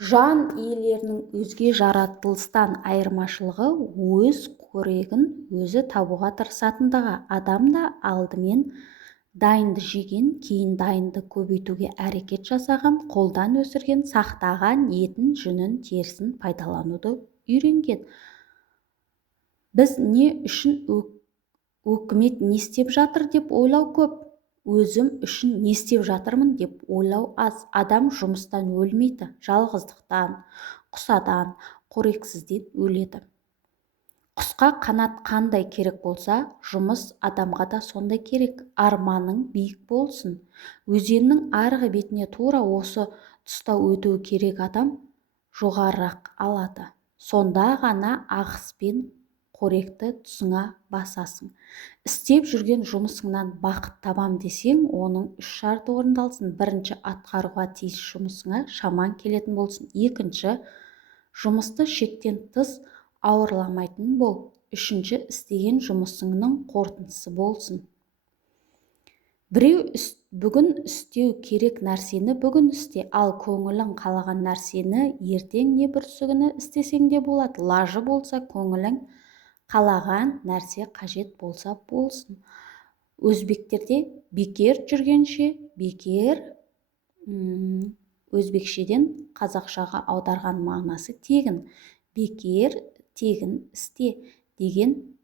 Жан иелерінің өзге жаратылыстан айырмашылығы өз қорегін өзі табуға тырысатындығы. Адам да алдымен дайынды жеген, кейін дайынды көбейтуге әрекет жасаған, қолдан өсірген, сақтаған етін, жүнін, терісін пайдалануды үйренген. Біз не үшін өкімет не істеп жатыр деп ойлау көп, өзім үшін не істеп жатырмын деп ойлау аз. Адам жұмыстан өлмейді, жалғыздықтан, құсадан, қорексізден өледі. Құсқа қанат қандай керек болса, жұмыс адамға да сондай керек. Арманың биік болсын. Өзеннің арғы бетіне тура осы тұста өтуі керек адам жоғарырақ алады. Сонда ғана ағыспен қоректі тұсыңа басасың. Істеп жүрген жұмысыңнан бақыт табам десең, оның 3 шарты орындалсын. Бірінші, атқаруға тиіс жұмысыңа шамаң келетін болсын. Екінші, жұмысты шектен тыс ауырламайтын бол. Үшінші, істеген жұмысыңның қорытындысы болсын. Біреу бүгін істеу керек нәрсені бүгін істе, ал көңілің қалаған нәрсені ертең не бүрсігүні істесең де болады. Лажы болса, көңілің қалаған нәрсе қажет болса болсын. Өзбектерде бекер жүргенше бекер, өзбекшеден қазақшаға аударған мағынасы тегін. Бекер, тегін істе деген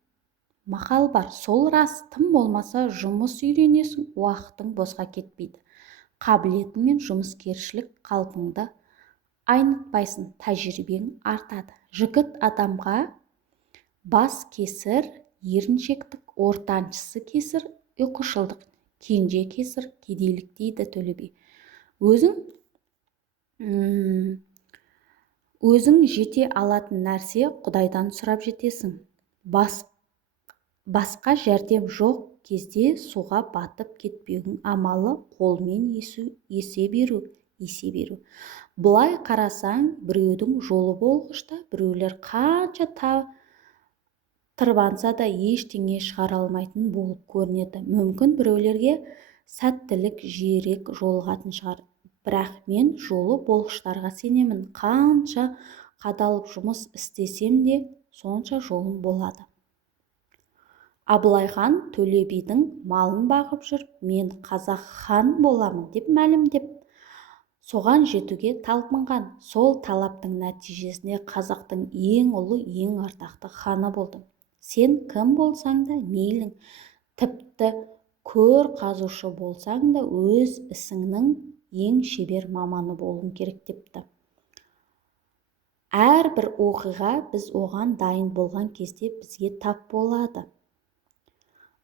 мақал бар. Сол рас, тым болмаса жұмыс үйренесің, уақытың босқа кетпейді. Қабілетің мен жұмыскершілік қалпыңды айнытпайсың, тәжірибең артады. Жігіт адамға бас кесір еріншектік, ортаншысы кесір ұйқышылдық, кенже кесір кедейлік дейді Төле би. Өзің жете алатын нәрсе Құдайдан сұрап жетесің. Басқа жәрдем жоқ кезде суға батып кетпеудің амалы қолмен есе беру. Бұлай қарасаң, біреудің жолы болғышта, біреулер қанша тырбанса да ештеңе шығара алмайтын болып көрінеді. Мүмкін біреулерге сәттілік жиірек жолығатын шығар. Бірақ мен жолы болғыштарға сенемін. Қанша қадалып жұмыс істесем де, сонша жолым болады. Абылай хан Төле бидің малын бағып жүріп, мен қазақ хан боламын деп мәлімдеп, соған жетуге талпынған. Сол талаптың нәтижесінде қазақтың ең ұлы, ең ардақты ханы болды. Сен кім болсаң да мейлің, тіпті көр қазушы болсаң да өз ісіңнің ең шебер маманы болуың керек депті. Әрбір оқиға біз оған дайын болған кезде бізге тап болады.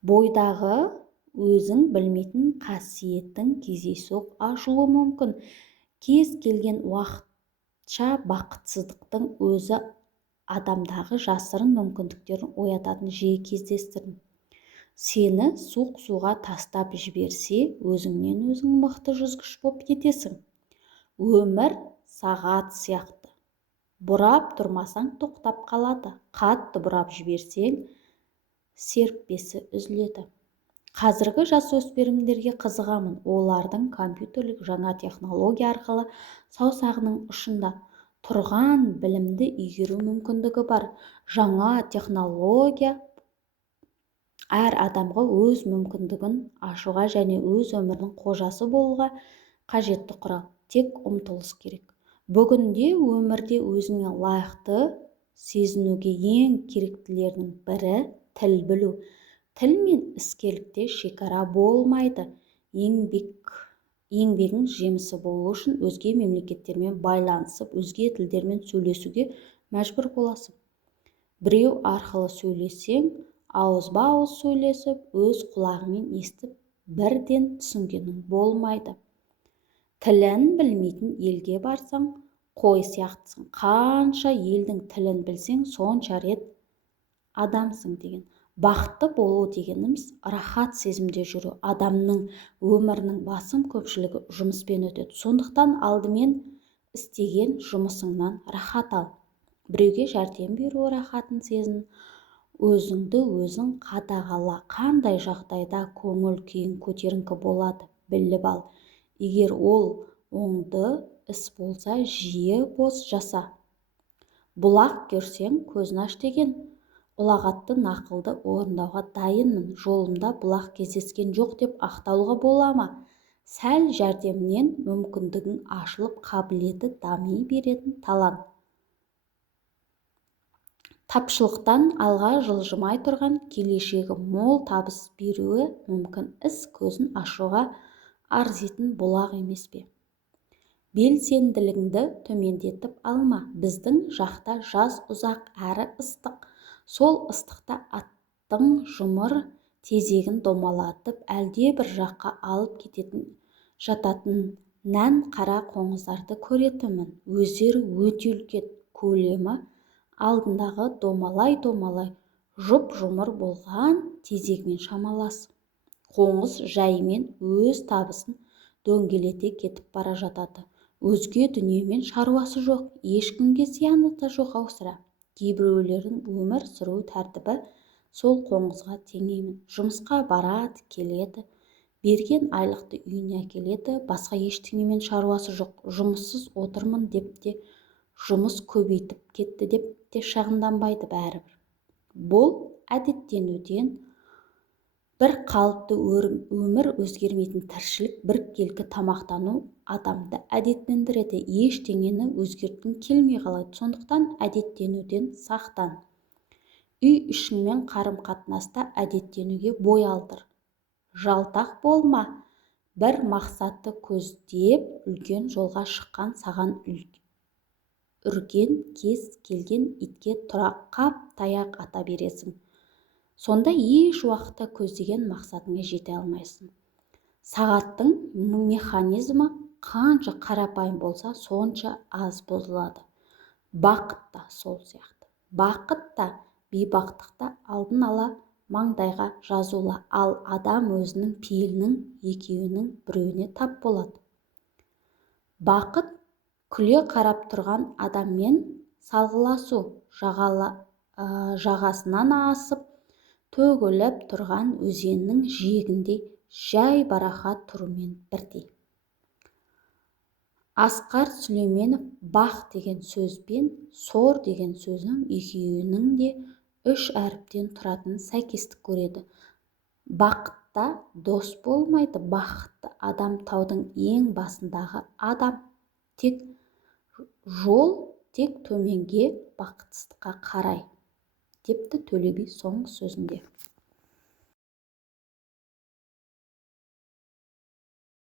Бойдағы өзің білмейтін қасиеттің кездейсоқ ашылуы мүмкін. Кез келген уақытша бақытсыздықтың өзі адамдағы жасырын мүмкіндіктерін оятатын жиі кездестірдім. Сені суық суға тастап жіберсе, өзіңнен өзің мықты жүзгіш болып кетесің. Өмір сағат сияқты. Бұрап тұрмасаң тоқтап қалады. Қатты бұрап жіберсең, серіппесі үзіледі. Қазіргі жасөспірімдерге қызығамын. Олардың компьютерлік жаңа технология арқылы саусағының ұшында тұрған білімді игеру мүмкіндігі бар. Жаңа технология әр адамға өз мүмкіндігін ашуға және өз өмірінің қожасы болуға қажетті құрал. Тек ұмтылыс керек. Бүгінде өмірде өзіңе лайықты сезінуге ең керектілердің бірі тіл білу. Тіл мен іскерлікте шекара болмайды. Еңбегің жемісі болу үшін өзге мемлекеттермен байланысып, өзге тілдермен сөйлесуге мәжбүр боласың. Біреу арқылы сөйлесең, ауызба-ауыз сөйлесіп, өз құлағымен естіп, бірден түсінгенің болмайды. Тілін білмейтін елге барсаң, қой сияқтысың. Қанша елдің тілін білсең, сонша рет адамсың деген. Бақытты болу дегеніміз рахат сезімде жүру. Адамның өмірінің басым көпшілігі жұмыспен өтеді. Сондықтан алдымен істеген жұмысыңнан рахат ал. Біреуге жәрдем беру рахатын сезін. Өзіңді өзің қадағала. Қандай жағдайда көңіл күйің көтеріңкі болады біліп ал. Егер ол оңды іс болса жиі бос жаса. Бұлақ көрсең көзін аш деген. Ұлағатты нақылды орындауға дайынмын. Жолымда бұлақ кездескен жоқ деп ақтауға бола ма? Сәл жәрдемінен мүмкіндігің ашылып, қабілеті дами беретін талант. Тапшылықтан алға жылжымай тұрған, келешегі мол табыс беруі мүмкін іс көзін ашуға арзитын бұлақ емес пе? Белсенділігіңді төмендетіп алма. Біздің жақта жаз ұзақ әрі ыстық. Сол ыстықта аттың жұмыр тезегін домалатып әлде бір жаққа алып кететін жататын нән қара қоңыздарды көретінмін. Өздері өте үлкен, көлемі алдындағы домалай жұп-жұмыр болған тезегімен шамалас. Қоңыз жайымен өз табысын дөңгелете кетіп бара жатады. Өзге дүниемен шаруасы жоқ, ешкімге зияны да жоқ аусыра. Кейбіреулердің өмір сүру тәртібі сол қоңызға теңеймін. Жұмысқа барады, келеді, берген айлықты үйіне әкеледі, басқа ештеңемен шаруасы жоқ. Жұмыссыз отырмын деп те, жұмыс көбейтіп кетті деп те шағымданбайды бәрібір. Бұл әдеттенуден, бір қалыпты өмір, өзгермейтін тіршілік, біркелкі тамақтану адамды әдеттендіреді. Ештеңені өзгерткің келмей қалады. Сондықтан әдеттенуден сақтан. Үй ішіңмен қарым-қатынаста әдеттенуге бой алдыр. Жалтақ болма. Бір мақсатты көздеп үлкен жолға шыққан саған үрген кез келген итке тұрақ қап таяқ ата бересің. Сонда еш уақытта көздеген мақсатыңа жете алмайсың. Сағаттың механизмі қанша қарапайым болса, сонша аз бұзылады. Бақыт та сол сияқты. Бақыт та, бейбақтық та алдын ала маңдайға жазулы, ал адам өзінің пейілінің екеуінің біреуіне тап болады. Бақыт күле қарап тұрған адаммен салғыласу, жағасынан асып төгіліп тұрған өзеннің жиегінде жай барахат тұрумен бірдей. Асқар Сүлейменов бақ деген сөз бен сор деген сөздің екеуінің де 3 әріптен тұратын сәйкестік көреді. Бақытта дос болмайды. Бақытты адам таудың ең басындағы адам. Жол тек төменге, бақытсыздыққа қарай, депті Төле би соңғы сөзінде.